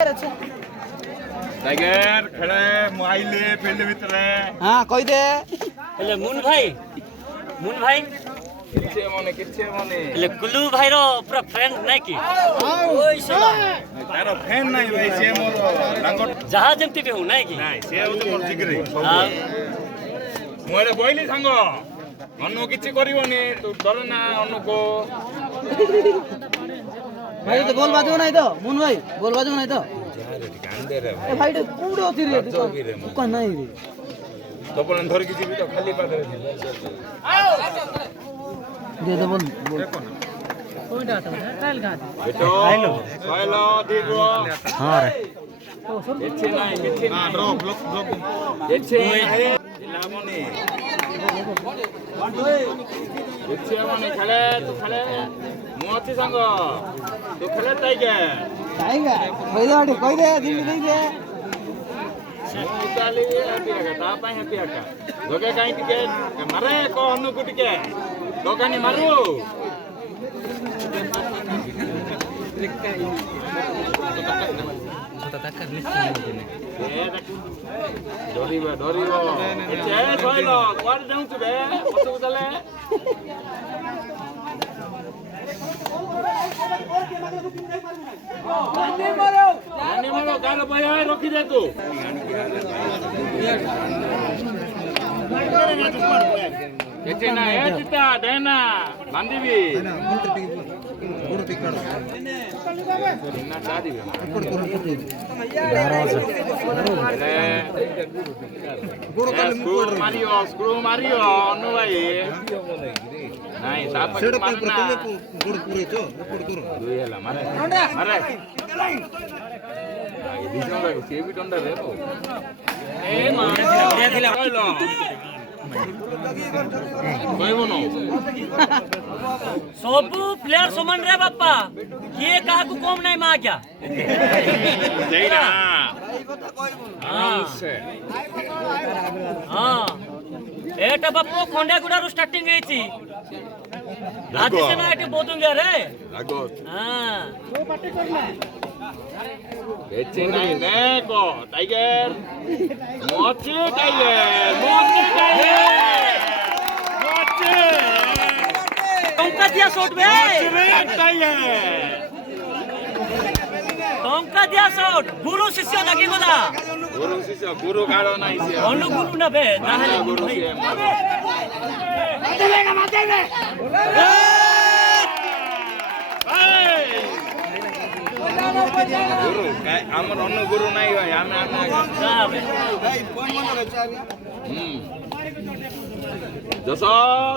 tiger खड़े मोबाइले field भीतर हां कहि दे हेले मुन भाई किछे मने हेले कुल्लू भाई रो पूरा फ्रेंड नै की ओइ सला तारो फैन नै भाई से मोर रंगट जहाज जेमती भी हूं नै की नै से तो मोर जिगरे हां मोरे बोइली संग अन्नो किछि करिवनी तू डर ना अन्नो को भाई तो बोल बाजू नहीं तो मुन भाई बोल बाजू नहीं तो कांदे रे ए भाई कूडो थी रे तू को नहीं रे तो बोलन धर किछि भी तो खाली पादरे दे दे बोल कोइटा तो ट्रायल का बेटो खाइलो दीगो हां रे किछि ना ड्रॉप ब्लॉक किछि लामनी किछि मने खेले तू खेले मोती संग तू खेले टाइगर कहि दे दिन दे दे उताली हैप्पी ता पाई हैप्पी का दोगे काई टिके मारे को अनु को टिके दोगानी मारू डरिबो एचे सोइलो कोड जाऊ छु बे पछो चले गानी मारो कार भया रखी दे तू एचे ना ए चिता देना बांधीबी ना शादी स्क्रू मारियो अनु भाई नहीं साप मारना दुई हला मारे दिसो भाई से भी टंडा रे ए मार बढ़िया थिला कहलो कहबो न सब प्लेयर समान रे बापा किए काहा को कम नहीं मा क्या देना हां हां एटा बापू खंडागुडा रो स्टार्टिंग हेची आदि से ना एटे बोदुंगे रे लागो हां वो पार्टी करना एचे नहीं देखो टाइगर मोची टंका दिया शॉट बे टंका दिया शॉट गुरु शिष्य लगी गला गुरु गाड़ो नहीं से अनु गुरु ना बे नाहले गुरु से गुरु हमर अनु गुरु नहीं भाई हमें जस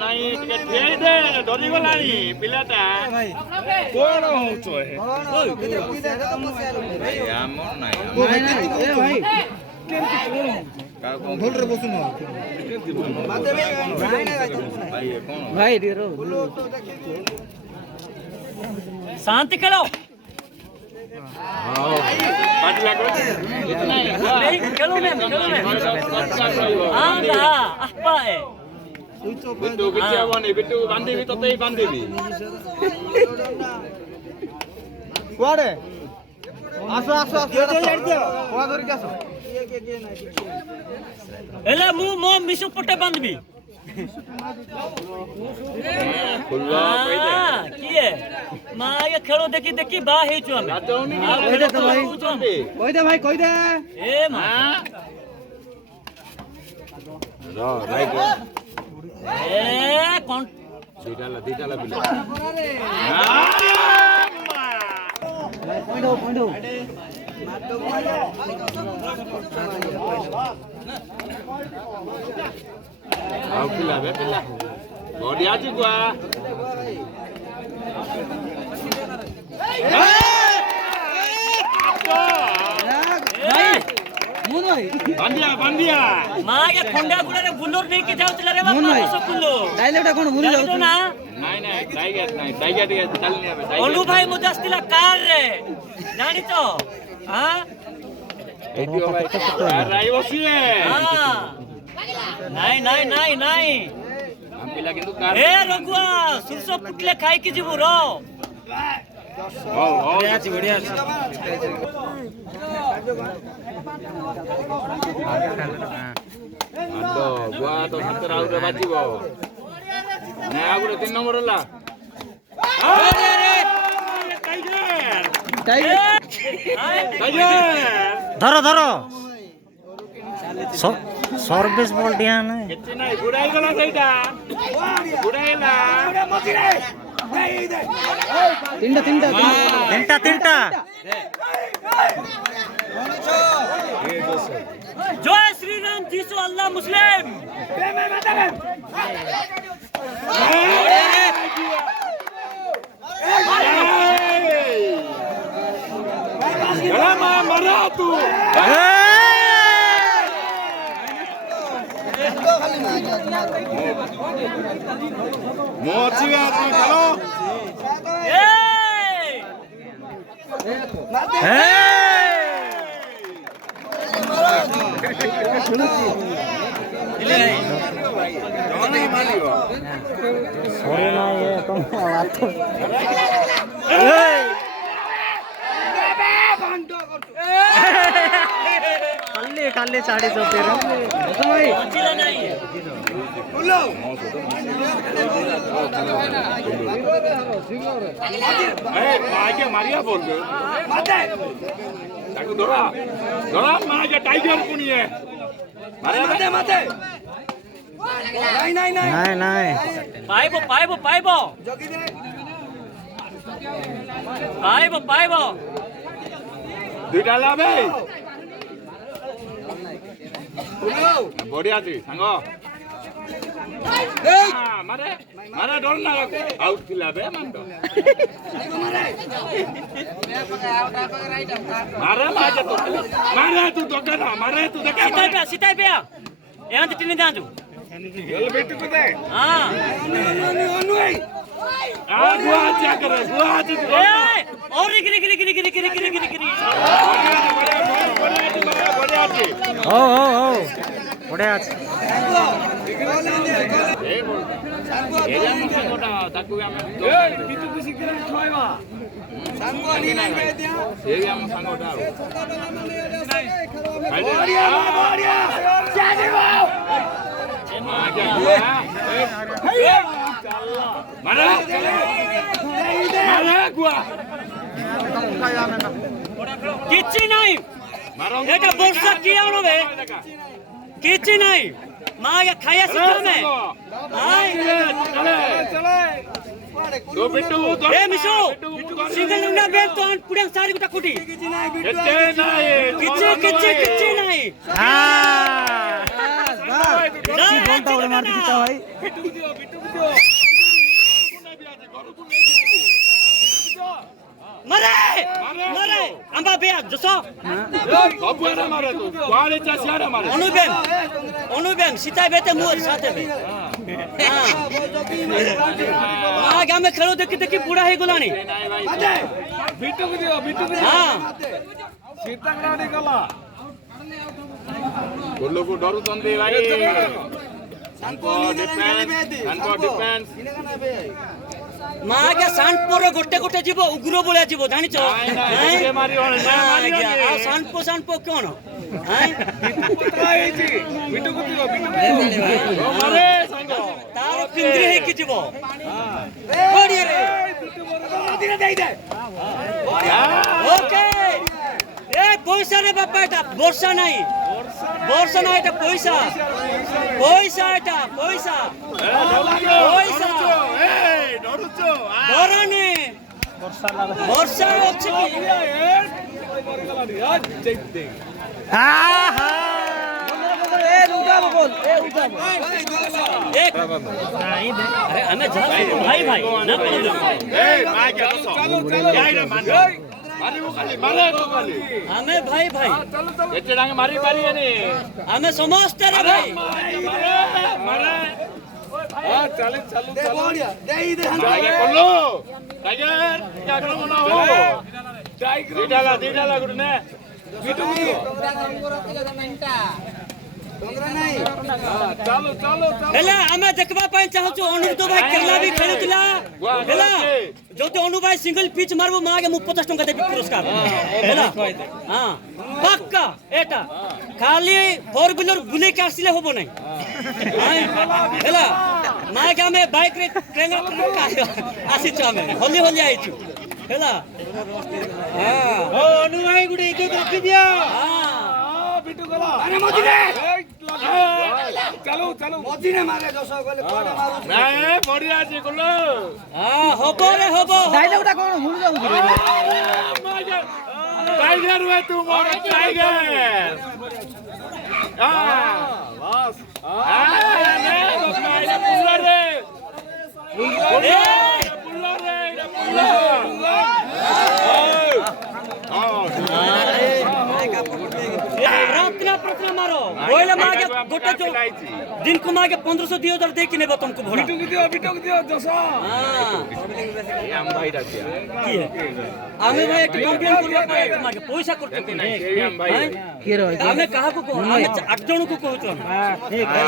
नहीं टिके ठेई दे डरी गलानी पिलाटा कोन होचो हे हमर नहीं ए भाई भूल रे बसुन भाई कौन भाई रे रो शांति करो पाटला को नहीं चलो मैं हां आपा है बिट्टू किछे बने बिट्टू बांधीबी ततेई बांधीबी कुआडे आसो कोआ धरि के आसो एले मो मिसु पटे बांधबी खुल्ला कइदे किए मा ये खेलो देखी बा हे छु हम राजौनी कहि दे भाई कहि दे ए मा रो राइट ए कौन दीटाला बिला पॉइंट हो आओ पिला बॉडी आजी गुआ भाई मुन भाई बांधिया मा ये खंडा गुडा रे बुल्लोर नहीं के जाउतिला रे मुन बापा भाई सब बुल्लो डायलेक्ट कोन भूली जाउ ना नहीं टाइगर टिके चलनी है अनु भाई मुझे आस्तिला कार रे जानी तो हां एडियो भाई राई बसिए हां नहीं हम पिला किंतु कार ए रघुआ सुरसो पुटले खाई की जीवु रो बढ़िया ଆଦ ଗୁଆ ତ ହାତରେ ଆଉ ବାଜିବ ନା ଆଉ ଗୋଟେ 3 ନମ୍ବର ହେଲା ଧର ଧର ସର୍ଭିସ ବଲ୍ ଦିଆ ନାହିଁ କିଛି ନାହିଁ ବୁଡାଇ ଗଲା ସେଇଟା ବୁଡାଇଲା ତିନିଟା জয় শ্রীরাম যিশু আল্লাহ মুসলিম মারা তু মোচিগা তুই খেলো ଖାଲି ଶାଢ଼ୀ ଆଜ୍ଞା ମାରିଆ ବୋଲ ତାକୁ ଧରା ଧରା ମାଗେ ଟାଇଗର ପୁଣିଏ ମାରେ ମାତେ ନାଇଁ পাইব পাইব পাইব পাইব পাইব দুইটা লাভে বଢିଆ ଅଛି ସାଙ୍ଗ ମାରେ ମାରେ ଡର ନା ଆଉଟ ଥିଲା ବେ ମାରେ ମାରେ ତୁ ଦୋକାନ ମାରେ ତୁ ଦୋକାନ সিতাই পেয়া এখান টিনি দাঁজু হ্যাঁ গুয়া আছে করে গুয়া আছে ওরে গিরি গিরি গিরি গিরি গিরি গিরি গিরি গিরি বঢ়িଆ ଅଛି ହଉ ବଢିଆ ଅଛି ତାକୁ ଆମେ ସେ ଆମ ସାଙ୍ଗଟା কিচ্ছি নাই এটা বর্ষা কি আনবে কিচ্ছি নাই মা আগে খাইয়া শিখাবে এ মিশু সিঙ্গল লুন্ডা বেল তো পুড়ে সারি গুটা কুটি কিচ্ছি কিচ্ছি কিচ্ছি নাই বলটা ওরে মারতে দিতে ভাই মারে মারে আম্বা বেয়া জসো কবুরা মারে তো কোয়ালে চাষিয়ারা মারে অনুবেন সিতাই বেতে মোর সাথে বে আগ আমি খেলো দেখি দেখি বুড়া হয়ে গলানি বিটুকু দিও হ্যাঁ সীতাগ্রানি গলা গোলকু ডরু তন্দি ভাই সানকো ডিফেন্স মা আগে সানপোর গোটে গোটে যাব উগ্র বলে যাব জানিছ সানপো কোন তার পিন্দ্রি হইকি যাব ওকে এ পয়সা রে বাপা এটা বর্ষা নাই এটা পয়সা এটা পয়সা ধরনে বর্ষা হচ্ছে কি আমি ভাই ভাই না ଆମେ ଭାଇ ଭାଇ ଏତେ ଡାଙ୍ଗ ମାରି ପାରିବେନି ଆମେ ସମସ୍ତେ ରେ ଭାଇ ଚାଲୁ ଚାଲୁ ହେଲା ଆମେ ଦେଖିବା ପାଇଁ ଚାହୁଁଛୁ ଅନୁରୁଦ୍ଧ ଭାଇ କେରଳା ବି ଖେଳୁଥିଲା ହେଲା ଯଦି ଅନୁ ଭାଇ ସିଙ୍ଗଲ ପିଚ୍ ମାରିବ ମୁଁ ଆଗେ 50 ଟଙ୍କା ଦେବି ପୁରସ୍କାର ହେଲା ହଁ ପକ୍କା ଏଟା ଖାଲି ଫୋର ହ୍ୱିଲର ବୁଲେଇକି ଆସିଲେ ହବ ନାହିଁ ହେଲା ମାକେ ଆମେ ବାଇକରେ ଟ୍ରେନର ଆସିଛୁ ଆମେ ହଲି ହଲି ଆଇଛୁ ହେଲା ହଁ ଅନୁ ଭାଇ ଗୋଟେ ଇଜ୍ଜତ ରଖିଦିଅ ବିଟୁ ଗଲା ଆରେ ମଝିରେ ଚାଲୁ ଚାଲୁ ମଝିରେ ମାରେ ଦଶ ଗଲେ କୋଡେ ମାରୁ ନାଇଁ ବଢିଆ ଅଛି ଗୁଲ ହଁ ହବ ରେ ହବ ଡାଇଲଗଟା କଣ ଭୁଲ ଯାଉଛି ରେ टाइगर हुए तू मोर टाइगर बस रत्न मारो बोले मागे गोटे जो दिन को मागे 1500 2000 दे कि नेबो तुमको भोड़ा बिटू दियो जसा हम भाई डाकिया की है आमे भाई एक कंप्लेन करबा पाए मागे पैसा करते नहीं हम भाई के रहो आमे कहा को आमे 8 जण को कहत ठीक है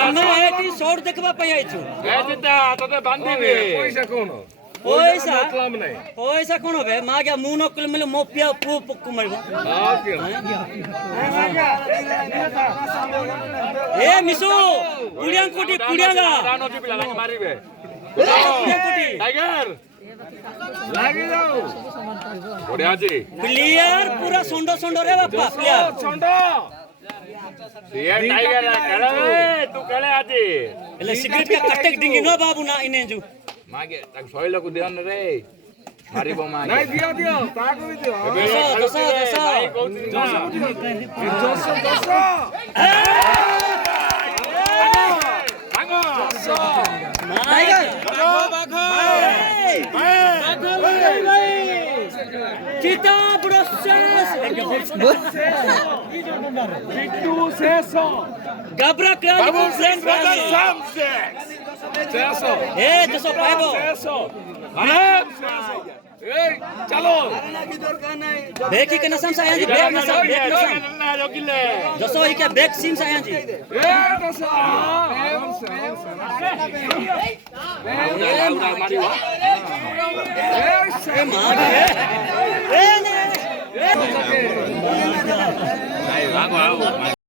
आमे एटी शॉट देखबा पाए आइछु ए चिता तते बांधीबे पैसा कोन पैसा पैसा कोन होबे मागे मु न कल मिले मो पिया पु पक्कु मारबो ए मिसु कुडियां कोटी कुडियां गा रानोटी पिला लाग मारिबे कुडियां कोटी टाइगर लागी जाओ बढ़िया जी प्लेयर पूरा सोंडो सोंडो रे बापा प्लेयर सोंडो ये टाइगर करे तू करे आजी એટલે સિગરેટ કે કટક ડીંગી નો બાબુ ના ઇને જો मागे ताक सोइलो को देन रे मारिबो मागे नहीं दियो दियो ताको भी दियो दसा भागो टाइगर चिता बड़ो शेष बिट्टू सेसो गबरा क्रांति फ्रेंड सम सेसो ए जसो पाइबो सेसो अरे ए चलो बेकी के नसम साया जी बेक नसम ना जोकिले जसो ई के बेक सीन साया जी ए दसा ए मारियो ए मार ए नहीं भागो आओ